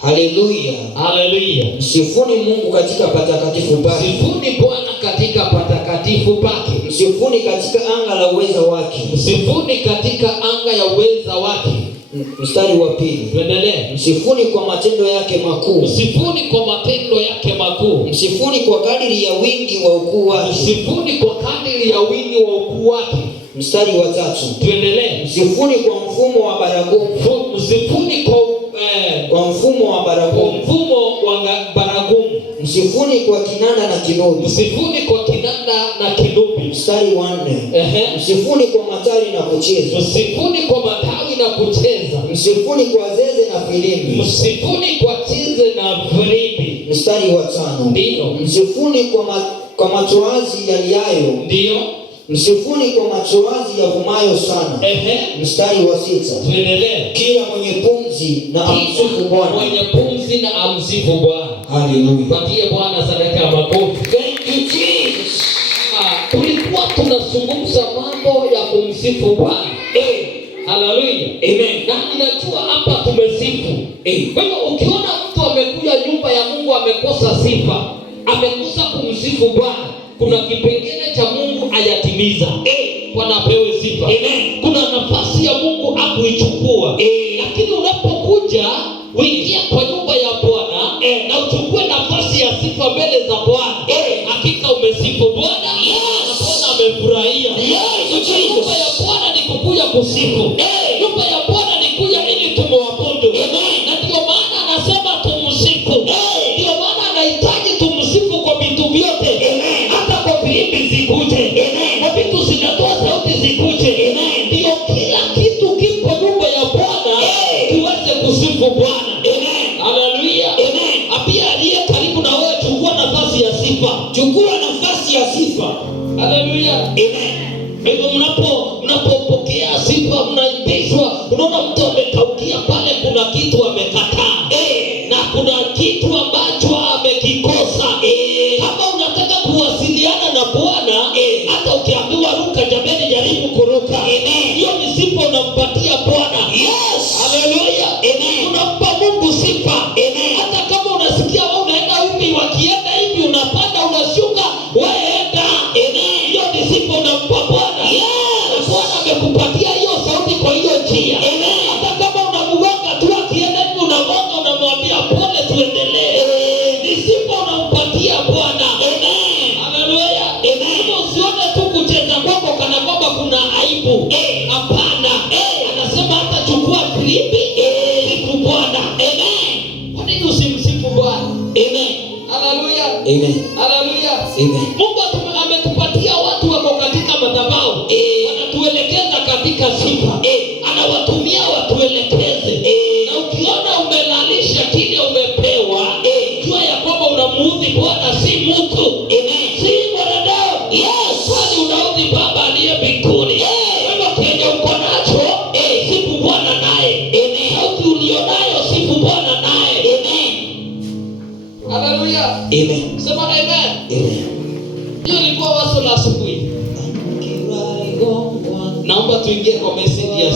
Haleluya. Haleluya. Msifuni Mungu katika patakatifu pake. Msifuni Bwana katika patakatifu pake. Msifuni katika anga la uweza wake. Msifuni katika anga ya uweza wake. Mstari wa pili. Tuendelee. Msifuni kwa matendo yake makuu. Msifuni kwa matendo yake makuu. Msifuni kwa kadiri ya wingi wa ukuu wake. Msifuni kwa kadiri ya wingi wa ukuu wake. Mstari wa tatu. Tuendelee. Msifuni kwa mfumo wa baragumu. Msifuni kwa mfumo wa baragumu. Msifuni kwa kinanda na kinubi. Msifuni kwa kinanda na kinubi. Mstari wa 4. Msifuni kwa matari na kucheza. Msifuni kwa matawi na kucheza. Msifuni kwa zeze na filimbi. Msifuni kwa zeze na filimbi. Mstari wa 5. Ndio. Msifuni kwa machoazi yaliayo. Ndio. Msifuni kwa machoazi yavumayo sana. Mstari wa 6. Tuendelee. Kila mwenye pumzi na amsifu Bwana. Mwenye pumzi na amsifu Bwana. Haleluya. Patie Bwana sadaka ya makofi. Thank you Jesus. Tulikuwa tunazungumza mambo ya kumsifu Bwana. Haleluya. Amen. Na ninajua hapa tumesifu. Kwa hivyo ukiona mtu amekuja nyumba ya Mungu amekosa sifa, amekosa kumsifu Bwana, kuna kipengele cha Mungu ayatimiza. Bwana apewe sifa. Amen. Kuna nafasi ya Mungu akuichukua. Lakini unapokuja uingia kwa nyumba ya Bwana na uchukue nafasi ya sifa mbele za Bwana, hakika umesifu Bwana. Bwana amefurahia. Nyumba ya Bwana ni kukuja kusifu. Nyumba ya Bwana ni kuja ili tumwabudu. Na ndio maana anasema tumsifu. Ndio maana anahitaji tumsifu kwa vitu vyote. Hata kwa filimbi zikuje. Kwa vitu zinatoa sauti zikuje. Ndio kila kitu kipo nyumba ya Bwana tuweze kusifu Bwana. Haleluya. Pia aliye karibu na wewe, chukua nafasi ya sifa. Chukua nafasi ya sifa. Haleluya. Hivyo mnapopokea sifa mnaibishwa. Unaona mtu amekaukia pale, kuna kitu amekataa. Na kuna kitu ambacho amekikosa. Kama unataka kuwasiliana na Bwana, hata ukiambiwa ruka, jameni jaribu kuruka. Hiyo ni sifa unampatia Bwana. Haleluya. Unampa Mungu sifa. Hata kama unasikia wewe unaenda hivi, wakienda hivi unapanda unashuka, wewe enda. Hiyo ni sifa unampa Bwana. Bwana amekupatia hiyo sauti kwa hiyo njia. Hata kama unamugonga tu, akienda hivi unagonga, unamwambia pole, tuendelee. Ni sifa unampatia Bwana. Haleluya. Usione tu kucheza kwako kana kwamba kuna aibu. Hapana. Anasema hata chukua filimbi, sifu Bwana. Kwa nini usimsifu Bwana? Haleluya. Haleluya. Mungu ametupatia watu wako katika madhabahu. Wanatuelekeza katika sifa. Anawatumia watuelekeze. Na ukiona umelalisha kile umepewa, jua ya kwamba unamuudhi Bwana, si mtu. Si mwanadamu. Kwani unaudhi Baba aliye mbinguni. Wewe kenye uko nacho, sifu Bwana naye. Sauti ulionayo, sifu Bwana naye. Haleluya. Sema amen. Hiyo ilikuwa wazo la asubuhi. Naomba tuingie kwa message ya